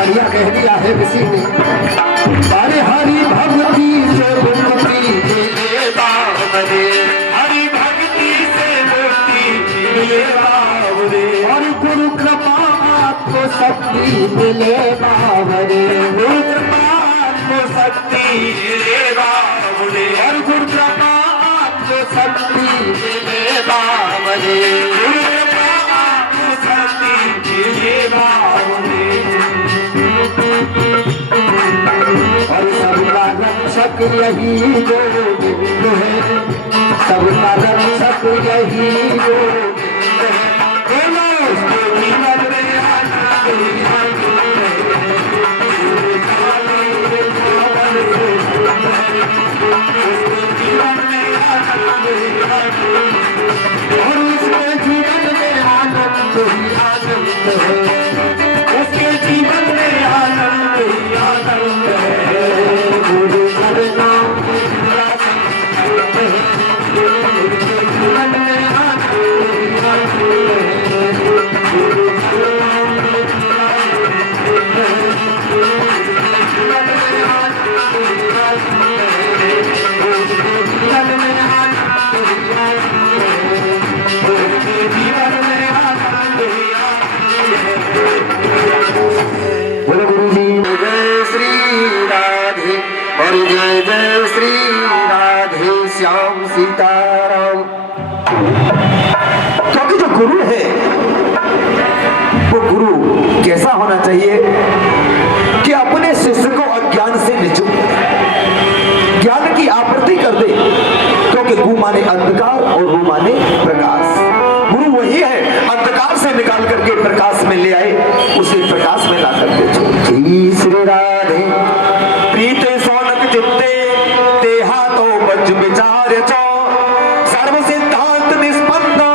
बढ़िया कह दिया है किसी ने। अरे हरि भक्ति से मुक्ति मिले बावरे, हरि भक्ति से मुक्ति मिले बावरे, और गुरु कृपा को शक्ति मिले बावरे, गुरु कृपा को शक्ति मिले बावरे, और गुरु कृपा को शक्ति मिले बावरे, गुरु कृपा को शक्ति मिले बावरे। और सबका रक्षक यही गोविंद है, सबका रक्षक यही गोविंद है। बोलो जीवन में आनंद जीवन में आनंद, और उसके जीवन में आनंद ही आनंद है, उसके जीवन में आनंद ही आनंद है। गुरु करना जीवन में आनंद ही आनंद है, गुरु करना जीवन में आनंद ही आनंद है, जीवन में आनंद ही आनंद है, जीवन में आनंद ही आनंद है। बोलो गुरु जी जय श्री राधे, और जय जय श्री राधे श्याम सीताराम। क्योंकि जो गुरु है वो गुरु कैसा होना चाहिए कि अपने शिष्य को अज्ञान से निचो ज्ञान की आपूर्ति कर दे, क्योंकि गु माने अंधकार और रू माने प्रकाश। गुरु वही है अंधकार से निकाल करके प्रकाश में ले आए, उसे प्रकाश में ला करके छोड़। श्री राधे प्रीते सोनक चित्ते तेहा तो बज विचार चो, सर्व सिद्धांत निष्पन्नो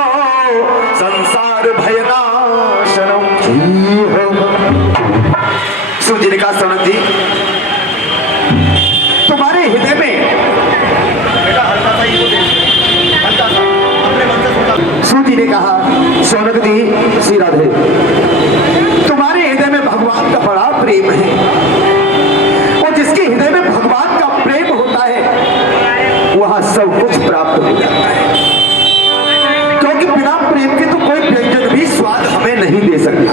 संसार भयनाशनम। सूजी ने कहा सोनक जी तुम्हारे हृदय में, सूजी ने कहा सोनक जी श्री राधे तुम्हारे हृदय में भगवान का बड़ा प्रेम है, और जिसके हृदय में भगवान का प्रेम होता है वहां सब कुछ प्राप्त हो जाता है, क्योंकि बिना प्रेम के तो कोई व्यंजन भी स्वाद हमें नहीं दे सकता।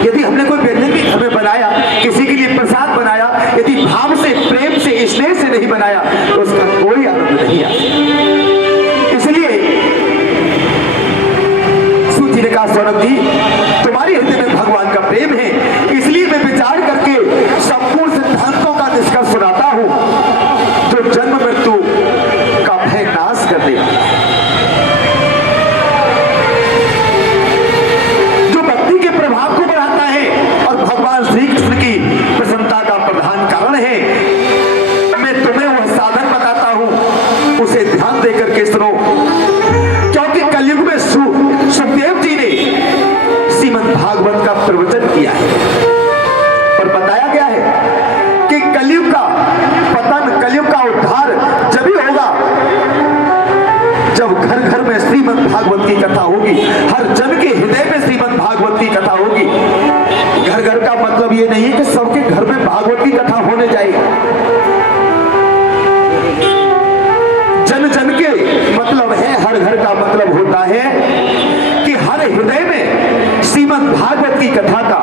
यदि हमने कोई व्यंजन भी घर में बनाया, किसी के लिए प्रसाद बनाया, यदि भाव से प्रेम से स्नेह से नहीं बनाया तो उसका कोई आनंद नहीं आता। इसलिए सूची ने कहा सोनक जी तुम्हारे हृदय में भगवान का प्रेम है, इसलिए मैं विचार करके संपूर्ण सिद्धांतों का निष्कर्ष सुनाता हूं जो जन्म मृत्यु का भय नाश कर देगा, जो भक्ति के प्रभाव को बढ़ाता है और भगवान श्री कृष्ण की प्रसन्नता का प्रधान कारण है। मैं तुम्हें वह साधन बताता हूं, उसे ध्यान देकर के सुनो, क्योंकि कलयुग में सुखदेव जी ने श्रीमद् भागवत का प्रवचन किया है और बताया गया है कि कलयुग का पतन, कलयुग का उद्धार जब ही होगा जब घर घर में श्रीमद् भागवत की कथा होगी, हर जन के हृदय में श्रीमद् भागवत की कथा होगी। घर घर का मतलब ये नहीं कि सबके घर में भागवत की कथा होने जाएगी, जन जन के मतलब है, हर घर का मतलब होता है कि हर हृदय में श्रीमद् भागवत की कथा का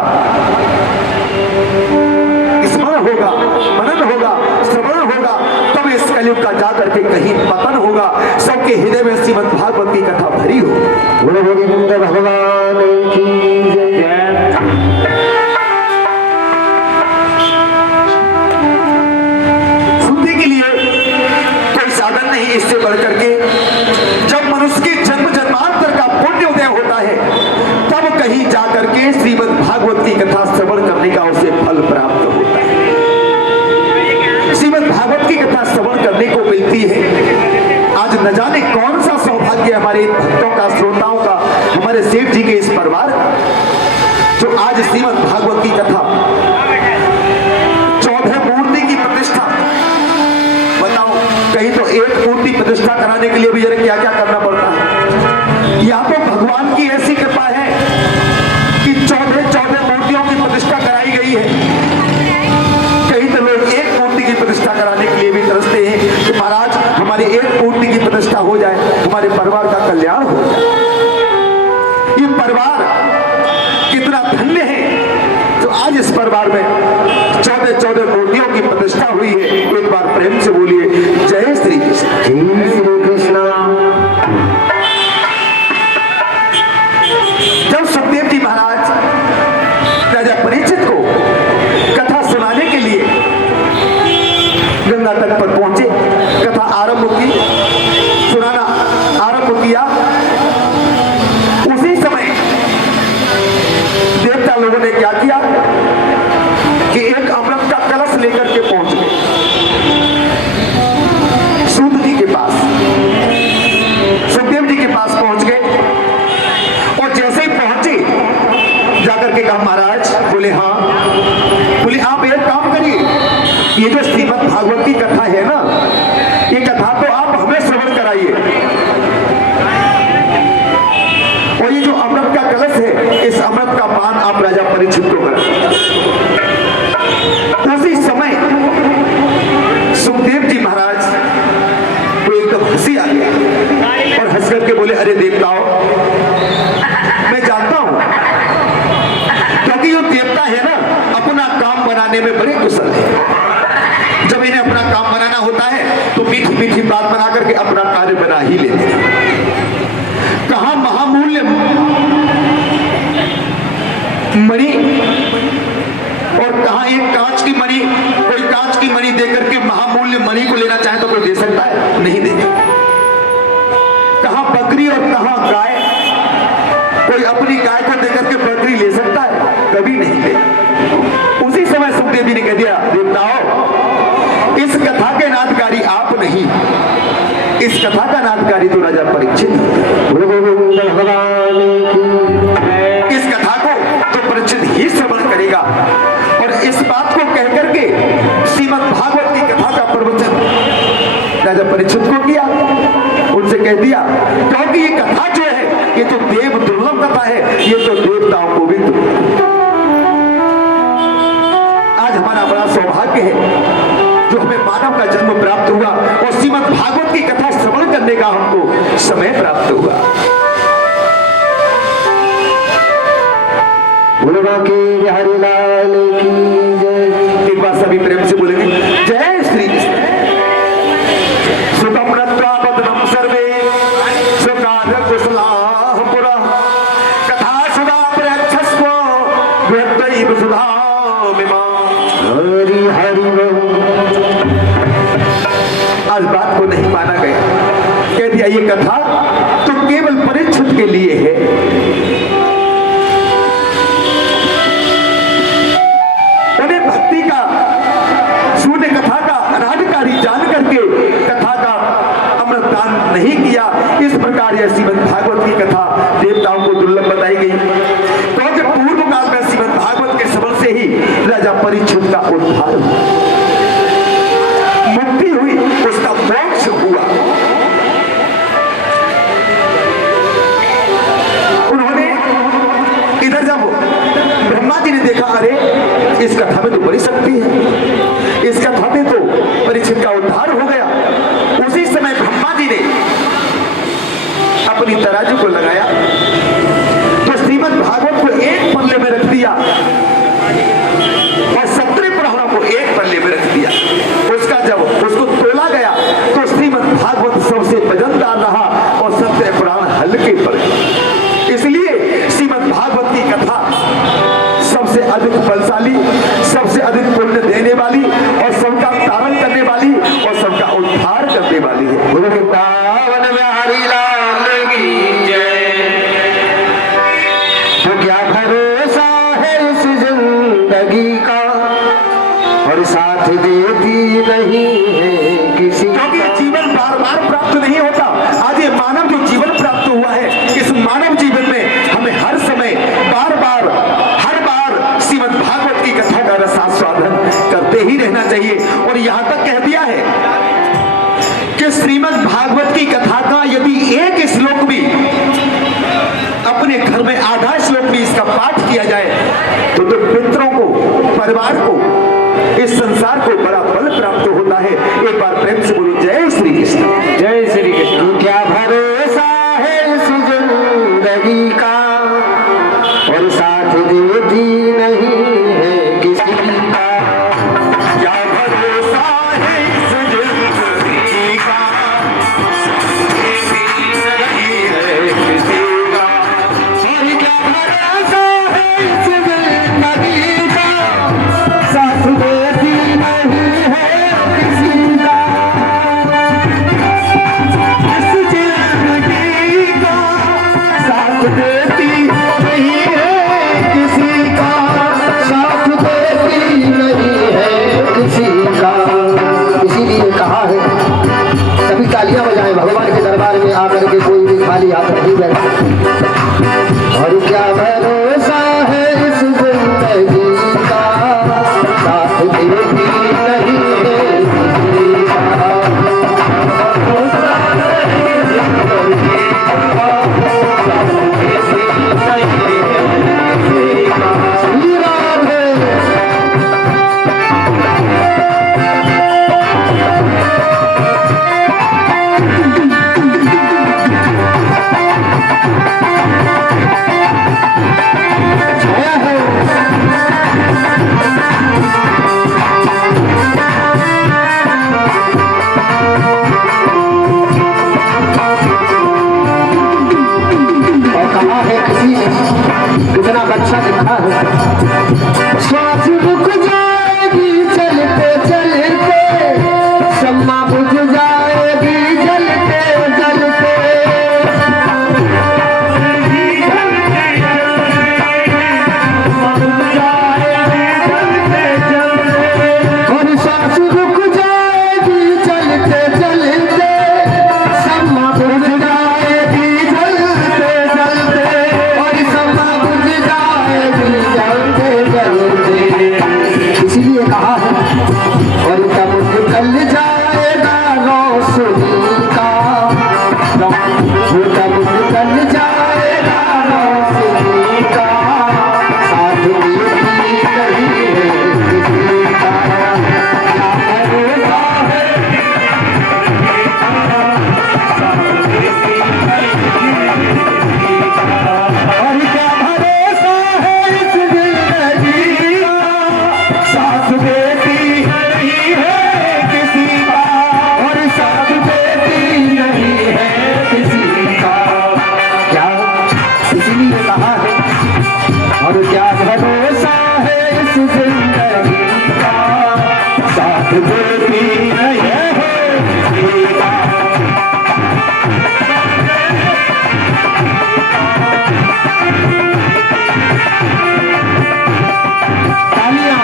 स्मरण होगा, मनन होगा, श्रवण होगा, तब इस कलयुग का जाकर के कहीं पतन होगा, सबके हृदय में श्रीमद् भागवत की कथा भरी हो। बोलो गोविंद भगवान की जय। शुद्धि के लिए कोई साधन नहीं इससे बढ़कर के, जब मनुष्य के जन्म जन्मांतर का पुण्य उदय होता है तब कहीं जाकर के श्रीमद् भागवत की कथा श्रवण करने का उसे फल प्राप्त होता है। श्रीमद् भागवत की कथा श्रवण करने को मिलती है। आज न जाने कौन सा सौभाग्य हमारे भक्तों का, श्रोताओं का, हमारे सेठ जी के इस परिवार जो आज श्रीमद् भागवत की कथा 14 मूर्ति की प्रतिष्ठा, बताओ कहीं तो एक मूर्ति प्रतिष्ठा कराने के लिए भी जरा क्या क्या करना पड़ता है। यहाँ तो भगवान की ऐसी कृपा है कि 14 मूर्तियों की प्रतिष्ठा कराई आज इस परिवार में 14 मूर्तियों की प्रतिष्ठा हुई है। एक बार प्रेम से बोलिए जय श्री कृष्ण। जय श्री कृष्ण। जब सुखदेव जी महाराज राजा परीक्षित को कथा सुनाने के लिए गंगा तट पर पहुंचे, कथा आरंभ की, सुनाना आरंभ किया, उसी समय देवता लोगों ने क्या किया कि एक अमृत का कलश लेकर के पहुंच गए सूत जी के पास, सुखदेव जी के पास पहुंच गए। और जैसे ही पहुंचे जाकर के कहा महाराज, बोले हाँ, बोले आप एक काम करिए, ये जो श्रीमद् भागवत की कथा है ना, ये कथा तो आप हमें श्रवण कराइए, और ये जो अमृत का कलश है, इस अमृत का पान आप राजा परीक्षित को कराइए। उसी समय सुखदेव जी महाराज को एकदम हंसी आ गया और हंस करके बोले, अरे देवताओं, मैं जानता हूं, क्योंकि जो देवता है ना, अपना काम बनाने में बड़े कुशल है। जब इन्हें अपना काम बनाना होता है तो मीठी मीठी बात बना करके अपना कार्य बना ही लेते हैं। कहां महामूल्य मणि और कहां एक कांच की मणि, कोई कांच की मणि देकर के महामूल्य मणि को लेना चाहे तो कोई दे सकता है? नहीं देगा। कहां बकरी और कहां गाय, कोई अपनी गाय को देकर के बकरी ले सकता है? कभी नहीं ले। उसी समय सुखदेव जी ने कह दिया, देवताओं, इस कथा के नादकारी आप नहीं, इस कथा का नादकारी तो राजा परीक्षित। इस कथा को तो परीक्षित ही श्रवण करेगा। और इस बात को कहकर के श्रीमद् भागवत की कथा का प्रवचन राजा परीक्षित को किया, उनसे कह दिया, क्योंकि ये कथा जो है, ये तो देव दुर्लभ कथा है, ये तो देवताओं को भी दुर्लभ। आज हमारा बड़ा सौभाग्य है जो हमें मानव का जन्म प्राप्त हुआ और श्रीमद् भागवत की कथा श्रवण करने का हमको समय प्राप्त हुआ। बिहारी लाल की जय। एक बार सभी प्रेम से बोलेंगे जय श्री कृष्ण। सुतम्रत्वापदनं सर्वे सुकार्य कुशलाः पुरः कथा सुधा प्रयच्छस्व द्वैव सुधामिमां। हरि हरि आज बात को नहीं माना गया, कह दिया ये कथा तो केवल परीक्षित के लिए है। भक्ति का, सूर्य कथा का अनाधिकारी जान करके कथा का अमृतदान नहीं किया। इस प्रकार यह श्रीमद् भागवत की कथा देवताओं को दुर्लभ बताई गई, क्योंकि पूर्व काल में श्रीमद् भागवत के सबल से ही राजा परीक्षित का उद्धार हुआ, मुक्ति हुई, उसका मोक्ष हुआ। उन्होंने इधर जब ब्रह्मा जी ने देखा, अरे इस कथा में तो बड़ी शक्ति है, इस कथा में तो परीक्षित का उद्धार हो गया। उसी समय ब्रह्मा जी ने अपनी तराजू को लगाया तो श्रीमद् भागवत को एक पल्ले में रख दिया और 17 पुराणों को एक पल्ले में रख दिया। उसका जब उसको तोला गया तो श्रीमद् भागवत सबसे वजनदार रहा और 17 पुराण हल्के पड़े। इसलिए श्रीमद् भागवत की कथा सबसे अधिक बलशाली, सबसे अधिक पुण्य देने वाली और सबका तारण करने वाली और सबका उद्धार करने वाली है। वृंदावन बिहारी लाल की जय। तो क्या भरोसा है इस जिंदगी का, और साथ देती नहीं है किसी, क्योंकि जीवन बार बार प्राप्त नहीं होता। आज ये मानव जो जीवन प्राप्त हुआ है, इस मानव जीवन में हमें हर समय बार बार श्रीमद् भागवत की कथा का रसास्वादन करते ही रहना चाहिए। और यहां तक कह दिया है कि श्रीमद् भागवत की कथा का यदि एक श्लोक भी अपने घर में, आधा श्लोक भी इसका पाठ किया जाए तो पितरों को, परिवार को, इस संसार को बड़ा बल प्राप्त होता है। एक बार प्रेम से बोलो जय श्री कृष्ण। जय श्री कृष्ण। क्या भरोसा है इस जिंदगी का, और साथ देती नहीं है किसी का। क्या भरोसा है इस जिंदगी का, नहीं है किसी का। और क्या भरोसा है इस जिंदगी का, साथ देती नहीं है किसी का। इस जिंदगी का साथ देती नहीं है किसी का। साथ देती नहीं है किसी का। इसीलिए कहा है सभी तालियां बजाएं, भगवान के दरबार में आकर के कोई भी खाली हाथ नहीं बैठे। और क्या भरोसा है इस जिंदगी का, साथ देती नहीं है किसी का। भरोसा है इस जिंदगी का, साथ देती नहीं है किसी का। श्री राधे। जय हो। और कहा है किसी ने इतना अच्छा लिखा है, श्वास रुक जाएगी चलते चलते, शम्मा बुझ जाएगी जलते जलते। और सांस रुक जाएगी चलते चलते, शम्मा बुझ जाएगी जलते जलते। और शम्मा बुझ जाएगी जलते जलते। इसीलिए कहा है और तब निकल जाएगा रोशनी का, तब निकल जाएगा रोशनी का, साथ देती नहीं है किसी का। क्या भरोसा है और क्या भरोसा है इस जिंदगी का, साथ देती नहीं है किसी का। और साथ देती नहीं है किसी का। क्या इसलिए कहा है और क्या भरोसा है इस जिंदगी का, साथ देती नहीं है किसी का। तालियां।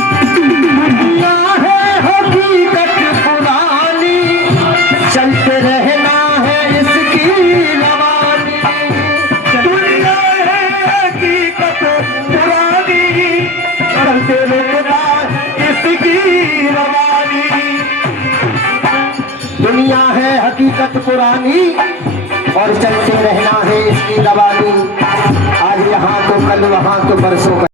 दुनिया है हकीकत पुरानी, चलते रहना है इसकी रवानी। दुनिया है हकीकत पुरानी, चलते रहना इसकी रवानी। दुनिया है हकीकत पुरानी और चलते रहना है इसकी रवानी। आज यहाँ तो कल वहाँ तो परसों